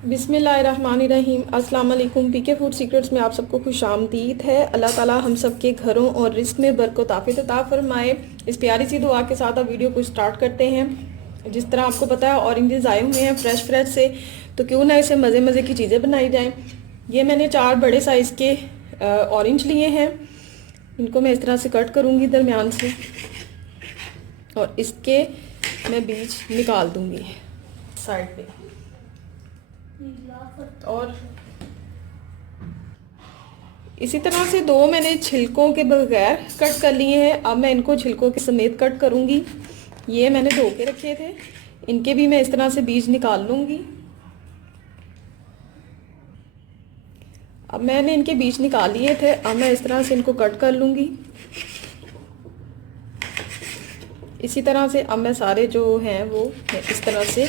बिस्मिल्लाहिर्रहमानिर्रहीम। अस्सलाम वालेकुम। पीके फूड सीक्रेट्स में आप सबको खुशामदीद है। अल्लाह ताला हम सब के घरों और रिस्क में बरकत आफियत अता फरमाए। इस प्यारी सी दुआ के साथ अब वीडियो को स्टार्ट करते हैं। जिस तरह आपको पता है ऑरेंजेस आए हुए हैं फ्रेश से, तो क्यों ना इसे मज़े मज़े की चीज़ें बनाई जाएँ। ये मैंने 4 बड़े साइज़ के ऑरेंज लिए हैं। इनको मैं इस तरह से कट करूँगी दरमियान से, और इसके मैं बीज निकाल दूँगी साइड पे। और इसी तरह से 2 मैंने छिलकों के बगैर कट कर लिए हैं। अब मैं इनको छिलकों के समेत कट करूँगी। ये मैंने धो के रखे थे, इनके भी मैं इस तरह से बीज निकाल लूँगी। अब मैंने इनके बीज निकाल लिए थे, अब मैं इस तरह से इनको कट कर लूँगी। इसी तरह से अब मैं सारे जो हैं वो मैं इस तरह से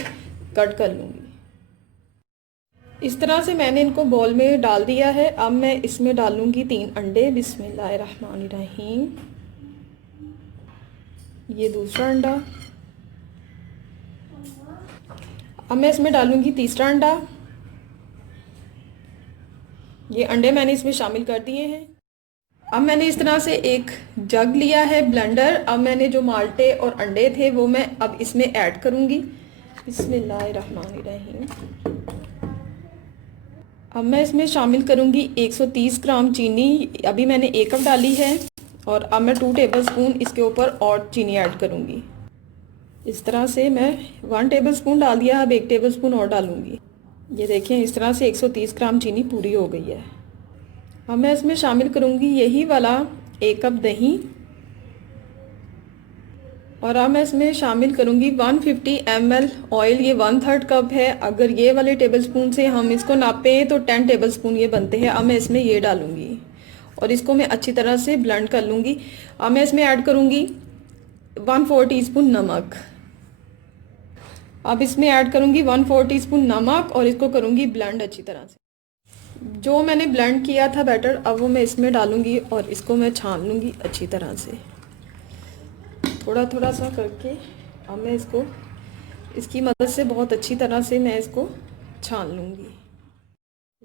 कट कर लूँगी। इस तरह से मैंने इनको बॉल में डाल दिया है। अब मैं इसमें डालूंगी 3 अंडे। बिस्मिल्लाहिर्रहमानिर्रहीम। ये दूसरा अंडा। अब मैं इसमें डालूंगी तीसरा अंडा। ये अंडे मैंने इसमें शामिल कर दिए हैं। अब मैंने इस तरह से एक जग लिया है, ब्लेंडर। अब मैंने जो माल्टे और अंडे थे वो मैं अब इसमें ऐड करूंगी। बिस्मिल्लाहिर्रहमानिर्रहीम। अब मैं इसमें शामिल करूंगी 130 ग्राम चीनी। अभी मैंने 1 कप डाली है, और अब मैं 2 टेबलस्पून इसके ऊपर और चीनी ऐड करूंगी। इस तरह से मैं 1 टेबलस्पून डाल दिया, अब 1 टेबलस्पून और डालूंगी। ये देखें, इस तरह से 130 ग्राम चीनी पूरी हो गई है। अब मैं इसमें शामिल करूंगी यही वाला 1 कप दही, और अब मैं इसमें शामिल करूंगी 150 ml ऑयल। ये 1/3 कप है। अगर ये वाले टेबलस्पून से हम इसको नापें तो 10 टेबलस्पून ये बनते हैं। अब मैं इसमें ये डालूंगी और इसको मैं अच्छी तरह से ब्लेंड कर लूँगी। अब मैं इसमें ऐड करूँगी 1/4 टीस्पून नमक। अब इसमें ऐड करूँगी 1/4 टीस्पून नमक, और इसको करूँगी ब्लेंड अच्छी तरह से। जो मैंने ब्लेंड किया था बैटर, अब वो मैं इसमें डालूँगी और इसको मैं छान लूँगी अच्छी तरह से, थोड़ा थोड़ा सा करके। अब मैं इसको इसकी मदद से बहुत अच्छी तरह से मैं इसको छान लूँगी।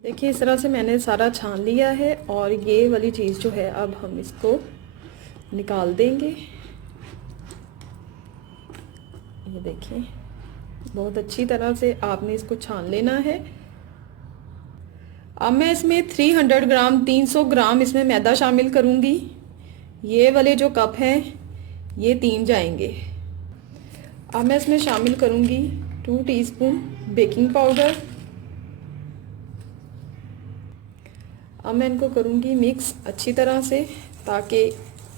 देखिए, इस तरह से मैंने सारा छान लिया है, और ये वाली चीज़ जो है अब हम इसको निकाल देंगे। ये देखिए, बहुत अच्छी तरह से आपने इसको छान लेना है। अब मैं इसमें 300 ग्राम 300 ग्राम इसमें मैदा शामिल करूँगी। ये वाले जो कप हैं ये 3 जाएंगे। अब मैं इसमें शामिल करूँगी 2 टीस्पून बेकिंग पाउडर। अब मैं इनको करूँगी मिक्स अच्छी तरह से, ताकि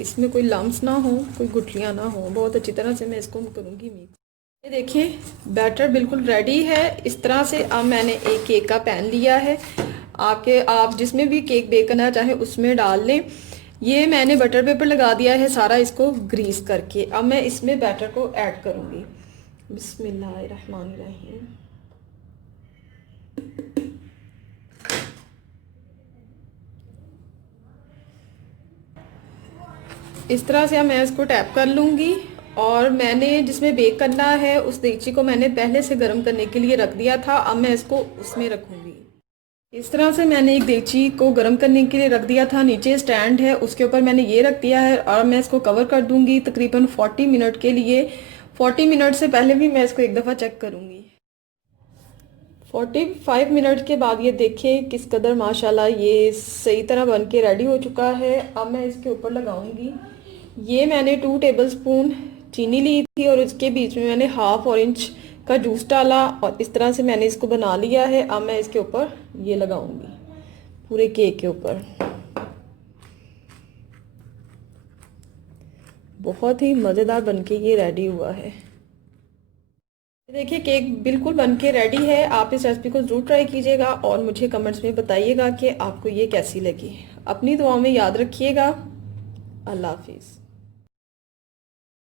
इसमें कोई लम्स ना हो, कोई गुठलियाँ ना हो। बहुत अच्छी तरह से मैं इसको करूँगी मिक्स। ये देखिए, बैटर बिल्कुल रेडी है इस तरह से। अब मैंने एक केक का पैन लिया है। आप जिसमें भी केक बेक करना चाहे उसमें डाल लें। ये मैंने बटर पेपर लगा दिया है सारा इसको ग्रीस करके। अब मैं इसमें बैटर को ऐड करूँगी। बिस्मिल्लाहिर्रहमानिर्रहीम। इस तरह से अब मैं इसको टैप कर लूँगी, और मैंने जिसमें बेक करना है उस देगची को मैंने पहले से गर्म करने के लिए रख दिया था। अब मैं इसको उसमें रखूँगी। इस तरह से मैंने एक देगची को गर्म करने के लिए रख दिया था। नीचे स्टैंड है, उसके ऊपर मैंने ये रख दिया है, और मैं इसको कवर कर दूँगी तकरीबन 40 मिनट के लिए। 40 मिनट से पहले भी मैं इसको एक दफ़ा चेक करूँगी। 45 मिनट के बाद ये देखें किस कदर माशाल्लाह ये सही तरह बन के रेडी हो चुका है। अब मैं इसके ऊपर लगाऊंगी। ये मैंने 2 टेबलस्पून चीनी ली थी, और उसके बीच में मैंने हाफ ऑरेंज का जूस डाला, और इस तरह से मैंने इसको बना लिया है। अब मैं इसके ऊपर ये लगाऊंगी पूरे केक के ऊपर। बहुत ही मज़ेदार बनके ये रेडी हुआ है। देखिए, केक बिल्कुल बनके रेडी है। आप इस रेसिपी को ज़रूर ट्राई कीजिएगा, और मुझे कमेंट्स में बताइएगा कि आपको ये कैसी लगी। अपनी दुआओं में याद रखिएगा। अल्लाह हाफिज़।